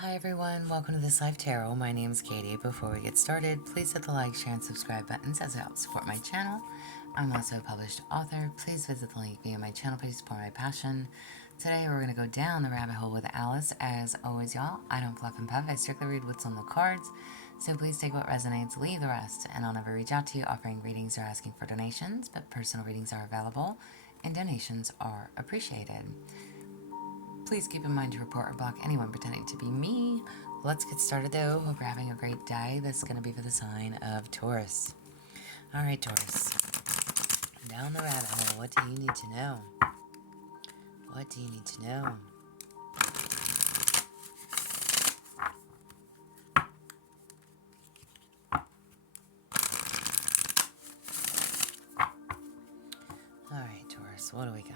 Hi everyone, welcome to This Life Tarot. My name is Katie. Before we get started, please hit the like, share, and subscribe buttons as it helps support my channel. I'm also a published author. Please visit the link via my channel page to support my passion. Today we're going to go down the rabbit hole with Alice. As always, y'all, I don't fluff and puff. I strictly read what's on the cards. So please take what resonates, leave the rest, and I'll never reach out to you offering readings or asking for donations, but personal readings are available and donations are appreciated. Please keep in mind to report or block anyone pretending to be me. Let's get started though. Hope you're having a great day. This is going to be for the sign of Taurus. Alright, Taurus. Down the rabbit hole, what do you need to know? What do you need to know? Alright, Taurus, what do we got?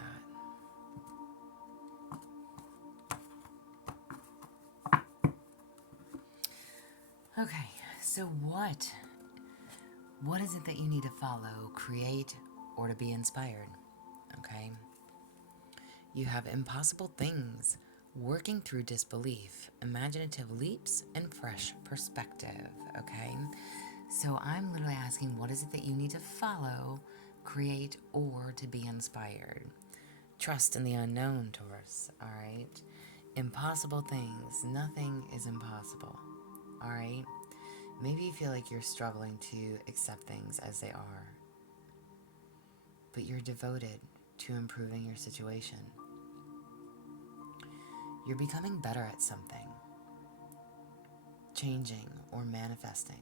Okay, so what is it that you need to follow, create, or to be inspired? Okay? You have impossible things, working through disbelief, imaginative leaps, and fresh perspective. Okay? So I'm literally asking, what is it that you need to follow, create, or to be inspired? Trust in the unknown, Taurus. Alright? Impossible things. Nothing is impossible. Alright? Maybe you feel like you're struggling to accept things as they are, but you're devoted to improving your situation. You're becoming better at something, changing or manifesting.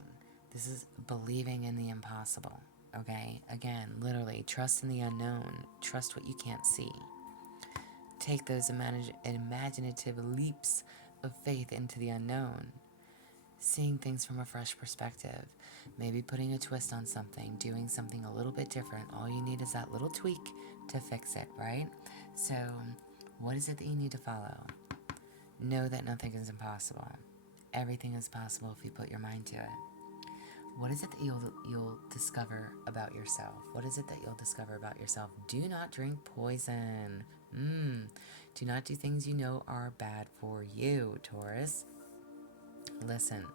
This is believing in the impossible, okay? Again, literally, trust in the unknown. Trust what you can't see. Take those imaginative leaps of faith into the unknown. Seeing things from a fresh perspective, maybe putting a twist on something, doing something a little bit different. All you need is that little tweak to fix it, right? So, what is it that you need to follow? Know that nothing is impossible. Everything is possible if you put your mind to it. What is it that you'll discover about yourself? What is it that you'll discover about yourself? Do not drink poison. Do not do things you know are bad for you, Taurus. Listen,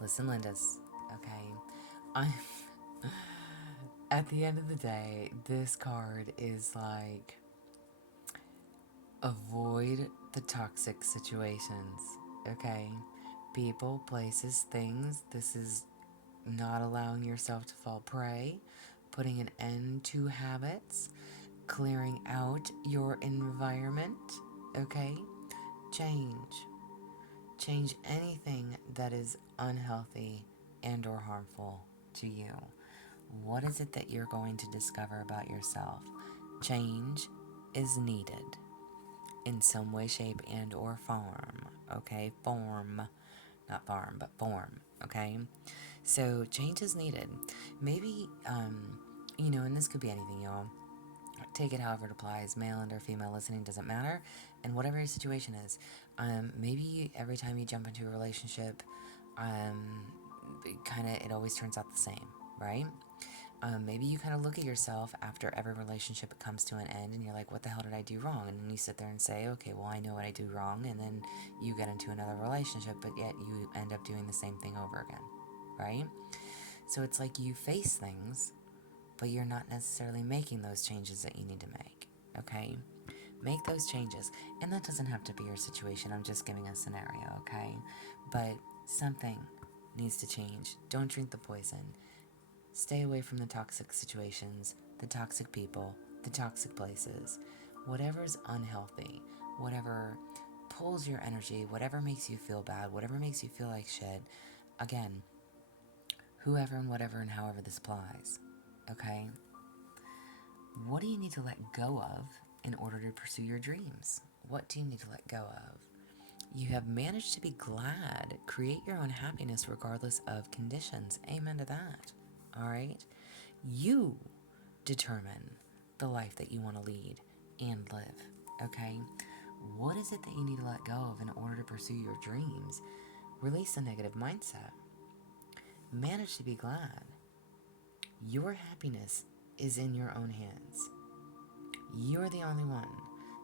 Lindas, okay? I'm at the end of the day, this card is like, avoid the toxic situations, okay? People, places, things. This is not allowing yourself to fall prey, putting an end to habits, clearing out your environment, okay? Change anything that is unhealthy and or harmful to you. What is it that you're going to discover about yourself? Change is needed in some way, shape, and or form. Okay? Form. Not farm, but form. Okay? So change is needed. Maybe, and this could be anything, y'all. Take it however it applies, male and or female listening, doesn't matter. And whatever your situation is, maybe every time you jump into a relationship, it always turns out the same, right? Maybe you kind of look at yourself after every relationship comes to an end and you're like, what the hell did I do wrong? And then you sit there and say, okay, well, I know what I do wrong. And then you get into another relationship, but yet you end up doing the same thing over again, right? So it's like you face things, but you're not necessarily making those changes that you need to make, okay? Make those changes. And that doesn't have to be your situation. I'm just giving a scenario, okay? But something needs to change. Don't drink the poison. Stay away from the toxic situations, the toxic people, the toxic places. Whatever's unhealthy, whatever pulls your energy, whatever makes you feel bad, whatever makes you feel like shit. Again, whoever and whatever and however this applies. Okay? What do you need to let go of in order to pursue your dreams? What do you need to let go of? You have managed to be glad. Create your own happiness regardless of conditions. Amen to that. Alright? You determine the life that you want to lead and live. Okay? What is it that you need to let go of in order to pursue your dreams? Release a negative mindset. Manage to be glad. Your happiness is in your own hands. You're the only one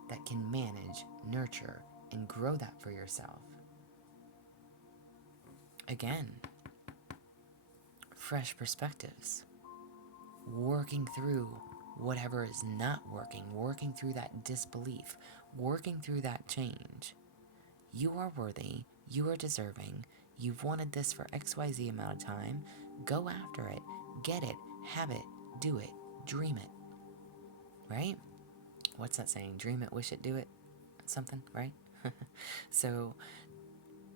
that can manage, nurture, and grow that for yourself. Again, fresh perspectives, working through whatever is not working, working through that disbelief, working through that change. You are worthy, you are deserving, you've wanted this for XYZ amount of time. Go after it, get it, have it, do it, dream it, right? What's that saying? Dream it, wish it, do it, something, right? So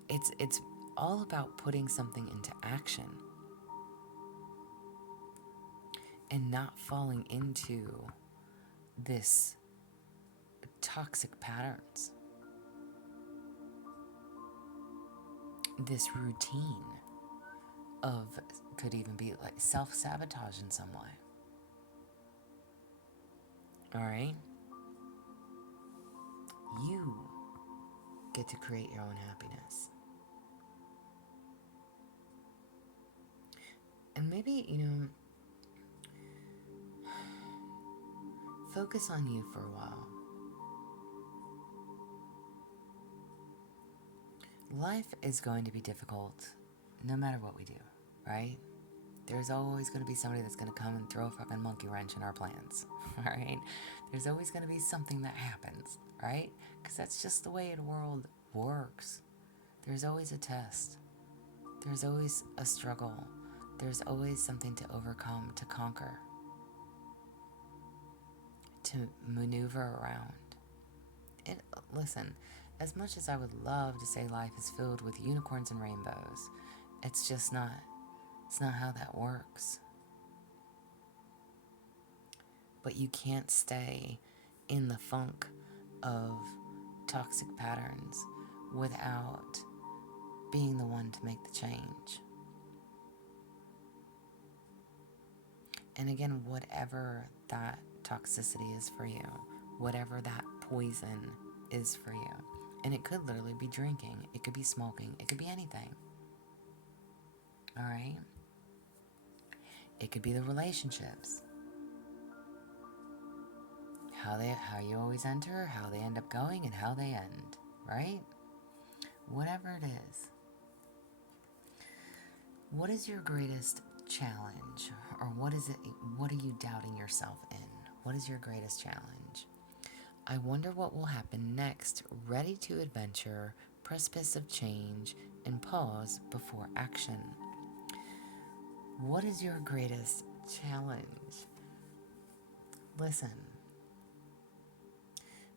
it's all about putting something into action and not falling into this toxic patterns, this routine of, could even be like self-sabotage in some way. All right? You get to create your own happiness. And maybe, focus on you for a while. Life is going to be difficult no matter what we do, right? There's always going to be somebody that's going to come and throw a fucking monkey wrench in our plans, all right? There's always going to be something that happens, right? Because that's just the way the world works. There's always a test. There's always a struggle. There's always something to overcome, to conquer, to maneuver around. Listen, as much as I would love to say life is filled with unicorns and rainbows, it's just not. It's not how that works. But you can't stay in the funk of toxic patterns without being the one to make the change. And again, whatever that toxicity is for you, whatever that poison is for you, and it could literally be drinking, it could be smoking, it could be anything. All right? It could be the relationships. How you always enter, how they end up going, and how they end, right? Whatever it is. What is your greatest challenge? Or what are you doubting yourself in? What is your greatest challenge? I wonder what will happen next. Ready to adventure, precipice of change, and pause before action. What is your greatest challenge? Listen,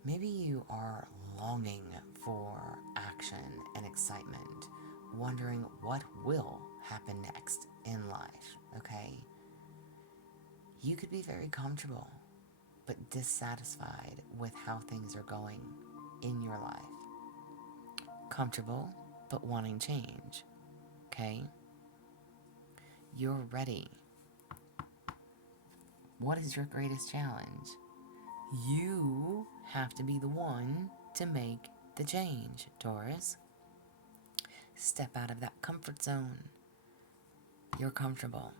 maybe you are longing for action and excitement, wondering what will happen next in life, okay? You could be very comfortable, but dissatisfied with how things are going in your life. Comfortable, but wanting change, okay? You're ready. What is your greatest challenge? You have to be the one to make the change, Taurus. Step out of that comfort zone. You're comfortable.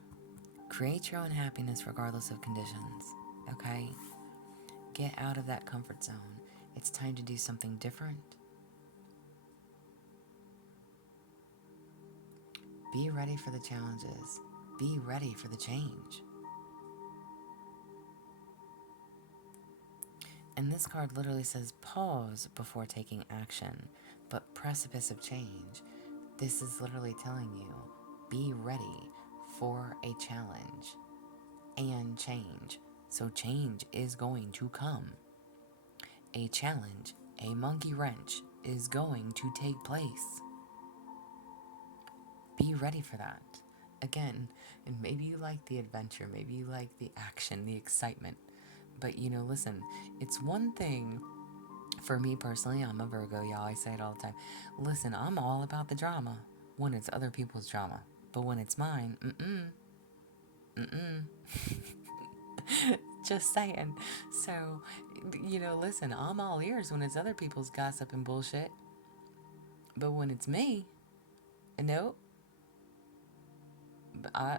Create your own happiness regardless of conditions, okay? Get out of that comfort zone. It's time to do something different. Be ready for the challenges. Be ready for the change. And this card literally says pause before taking action, but precipice of change. This is literally telling you, be ready for a challenge and change. So change is going to come. A challenge, a monkey wrench, is going to take place. Be ready for that. Again, and maybe you like the adventure, maybe you like the action, the excitement. But listen, it's one thing for me personally, I'm a Virgo, y'all, I say it all the time. Listen, I'm all about the drama when it's other people's drama. But when it's mine, Just saying. So, listen, I'm all ears when it's other people's gossip and bullshit. But when it's me, nope.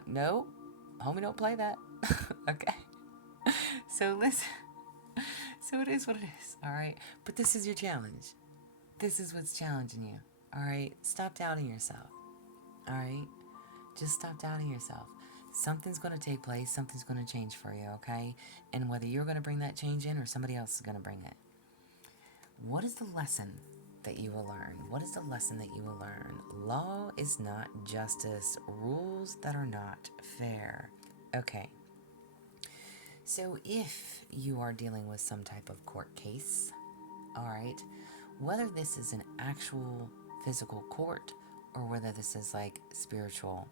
No, homie, don't play that. Okay. So listen. So it is what it is, all right? But this is your challenge. This is what's challenging you, all right? Stop doubting yourself, All right? Just stop doubting yourself. Something's going to take place, something's going to change for you, okay? And whether you're going to bring that change in or somebody else is going to bring it. What is the lesson that you will learn? What is the lesson that you will learn? Law is not justice. Rules that are not fair. Okay. So if you are dealing with some type of court case, all right, whether this is an actual physical court or whether this is like spiritual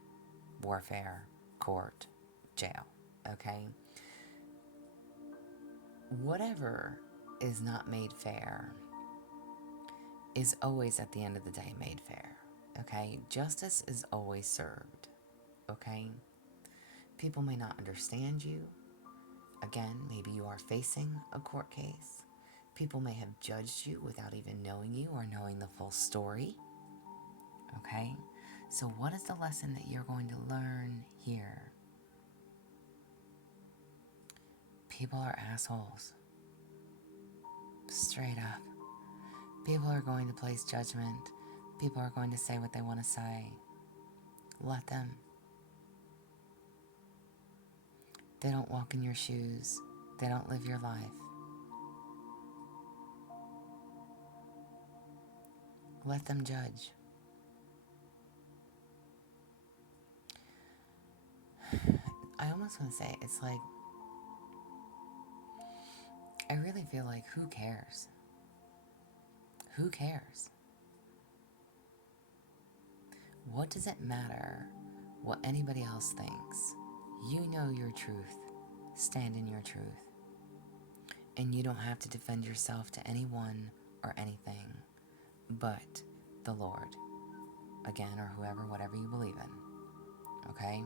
warfare, court, jail, okay? Whatever is not made fair is always at the end of the day made fair, okay? Justice is always served, okay? People may not understand you. Again, maybe you are facing a court case. People may have judged you without even knowing you or knowing the full story, okay? So what is the lesson that you're going to learn here? People are assholes. Straight up. People are going to place judgment. People are going to say what they want to say. Let them. They don't walk in your shoes. They don't live your life. Let them judge. I almost want to say, it's like, I really feel like, who cares? Who cares? What does it matter what anybody else thinks? You know your truth. Stand in your truth. And you don't have to defend yourself to anyone or anything but the Lord. Again, or whoever, whatever you believe in. Okay?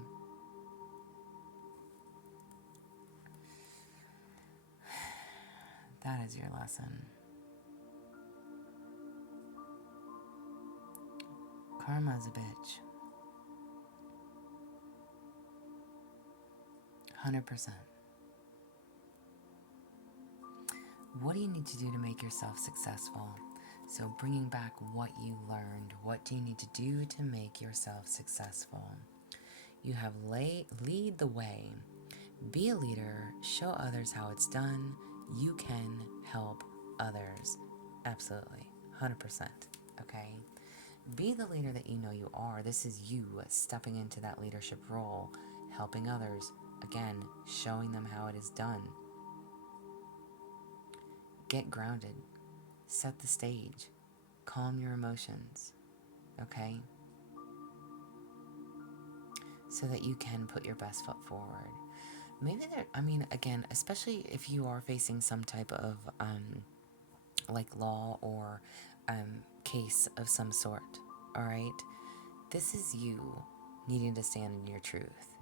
That is your lesson. Karma's a bitch. 100%. What do you need to do to make yourself successful? So bringing back what you learned, what do you need to do to make yourself successful? You have lead the way. Be a leader. Show others how it's done. You can help others. Absolutely. 100%. Okay? Be the leader that you know you are. This is you stepping into that leadership role, helping others. Again, showing them how it is done. Get grounded. Set the stage. Calm your emotions. Okay? So that you can put your best foot forward. Maybe again, especially if you are facing some type of like law or case of some sort, all right? This is you needing to stand in your truth,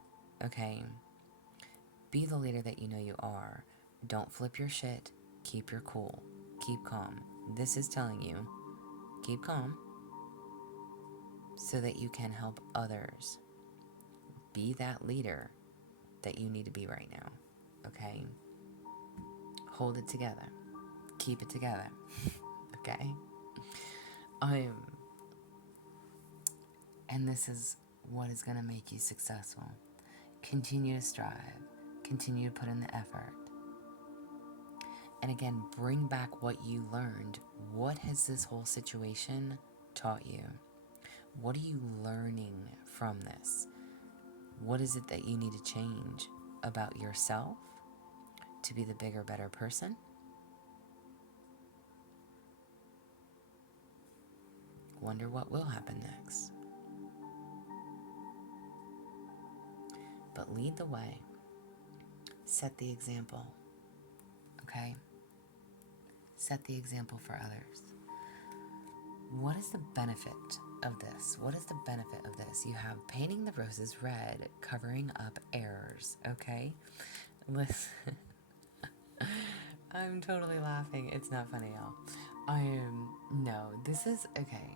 okay? Be the leader that you know you are. Don't flip your shit. Keep your cool. Keep calm. This is telling you, keep calm so that you can help others. Be that leader that you need to be right now, okay? Hold it together. Keep it together, okay? And this is what is going to make you successful. Continue to strive. Continue to put in the effort. And again, bring back what you learned. What has this whole situation taught you? What are you learning from this? What is it that you need to change about yourself to be the bigger, better person? Wonder what will happen next. But lead the way. Set the example. Okay? Set the example for others. What is the benefit of this? What is the benefit of this? You have painting the roses red, covering up errors. Okay? Listen. I'm totally laughing. It's not funny, y'all. No, this is, okay.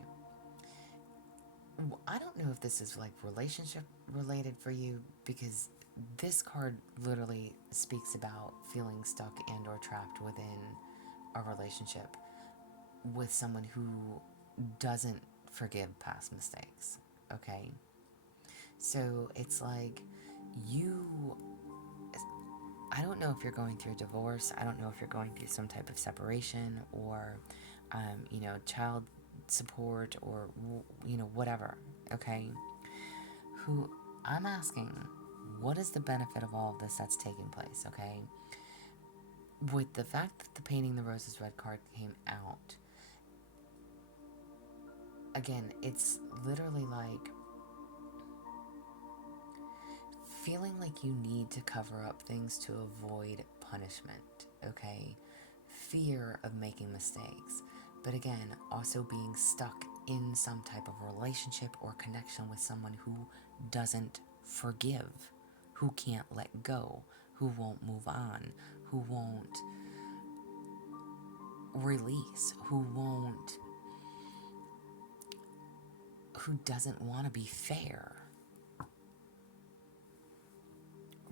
I don't know if this is like relationship related for you, because this card literally speaks about feeling stuck and or trapped within a relationship with someone who doesn't forgive past mistakes, okay? So it's like I don't know if you're going through a divorce. I don't know if you're going through some type of separation or, child support or, whatever. Okay. I'm asking, what is the benefit of all of this that's taking place? Okay. With the fact that the Painting the Roses red card came out, again, it's literally like feeling like you need to cover up things to avoid punishment, okay? Fear of making mistakes. But again, also being stuck in some type of relationship or connection with someone who doesn't forgive, who can't let go, who won't move on, who won't release, who doesn't want to be fair.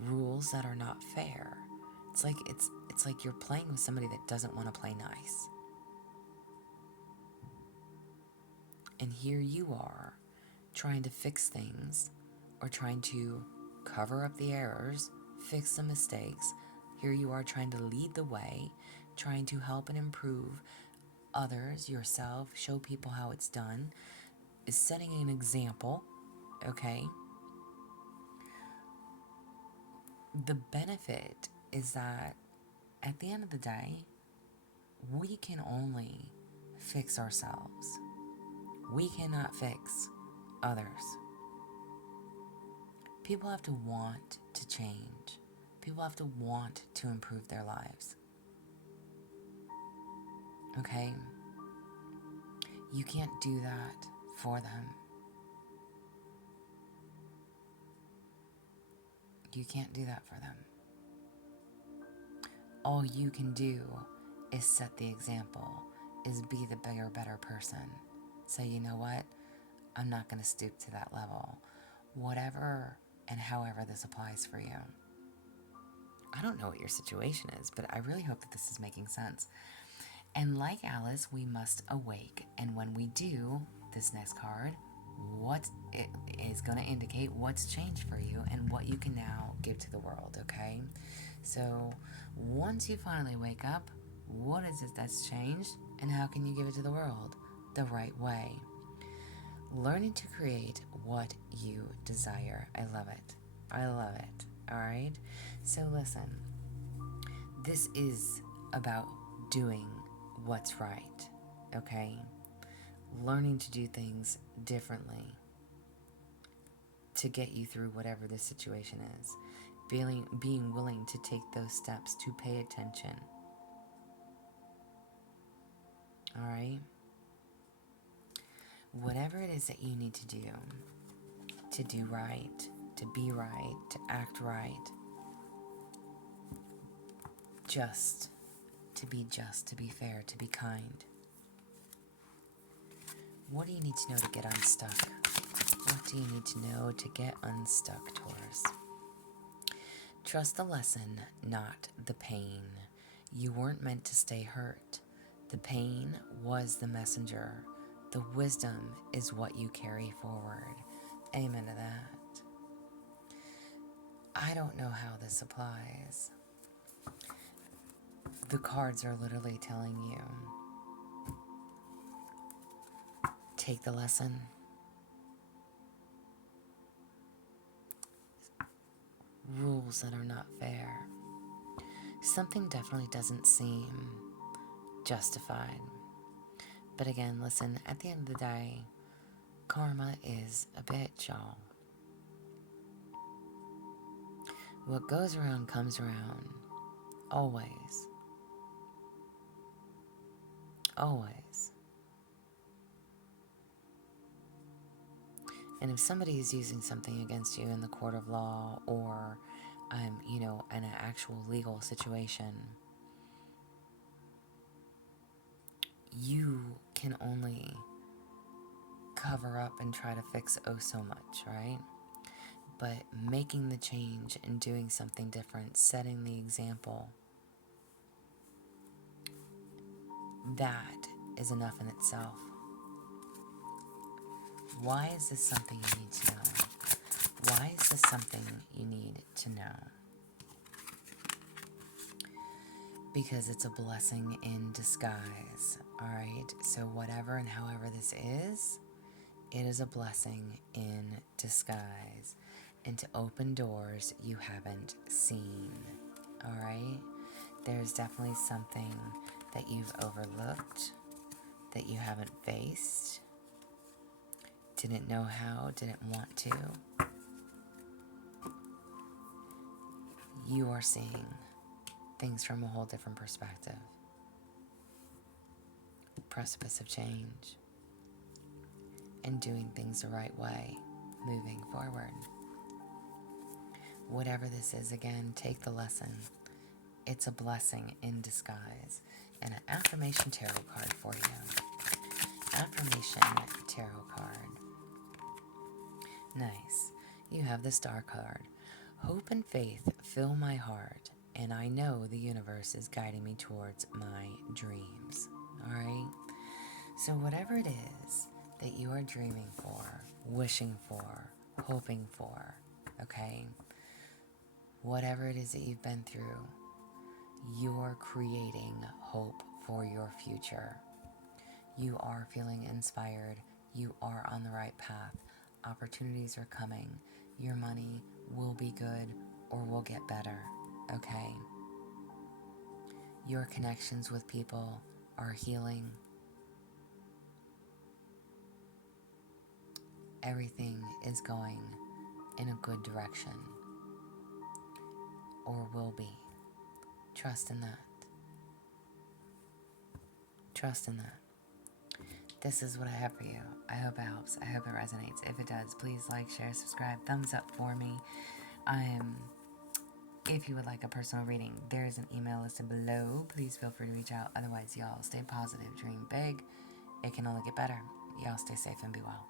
Rules that are not fair. It's like you're playing with somebody that doesn't want to play nice. And here you are trying to fix things or trying to cover up the errors, fix the mistakes. Here you are trying to lead the way, trying to help and improve others, yourself, show people how it's done, is setting an example, okay? The benefit is that at the end of the day, we can only fix ourselves. We cannot fix others. People have to want to change. People have to want to improve their lives. Okay? You can't do that for them. You can't do that for them. All you can do is set the example, is be the bigger, better person. Say, you know what? I'm not going to stoop to that level. Whatever and however this applies for you. I don't know what your situation is, but I really hope that this is making sense. And like Alice, we must awake. And when we do, this next card, what it is going to indicate what's changed for you and what you can now give to the world, okay? So once you finally wake up, what is it that's changed and how can you give it to the world the right way? Learning to create what you desire. I love it. I love it. All right? So listen, this is about doing what's right, okay? Learning to do things differently to get you through whatever the situation is. Being willing to take those steps to pay attention. All right? Whatever it is that you need to do right, to be right, to act right, to be fair, to be kind. What do you need to know to get unstuck? What do you need to know to get unstuck, Taurus? Trust the lesson, not the pain. You weren't meant to stay hurt. The pain was the messenger. The wisdom is what you carry forward. Amen to that. I don't know how this applies. The cards are literally telling you, take the lesson. Rules that are not fair. Something definitely doesn't seem justified. But again, listen, at the end of the day, karma is a bitch, y'all. What goes around comes around. Always. Always. And if somebody is using something against you in the court of law or, in an actual legal situation, you can only cover up and try to fix oh so much, right? But making the change and doing something different, setting the example, that is enough in itself. Why is this something you need to know? Why is this something you need to know? Because it's a blessing in disguise, alright? So whatever and however this is, it is a blessing in disguise and to open doors you haven't seen, alright? There's definitely something that you've overlooked, that you haven't faced, didn't know how, didn't want to. You are seeing things from a whole different perspective. Precipice of change. And doing things the right way, moving forward. Whatever this is, again, take the lesson. It's a blessing in disguise. And an affirmation tarot card for you. Affirmation tarot card. Nice. You have the Star card. Hope and faith fill my heart, and I know the universe is guiding me towards my dreams. Alright? So whatever it is that you are dreaming for, wishing for, hoping for, okay? Whatever it is that you've been through, you're creating hope for your future. You are feeling inspired. You are on the right path. Opportunities are coming. Your money will be good or will get better, okay? Your connections with people are healing. Everything is going in a good direction, or will be. Trust in that. Trust in that. This is what I have for you. I hope it helps. I hope it resonates. If it does, please like, share, subscribe, thumbs up for me. If you would like a personal reading, there is an email listed below. Please feel free to reach out. Otherwise, y'all stay positive, dream big. It can only get better. Y'all stay safe and be well.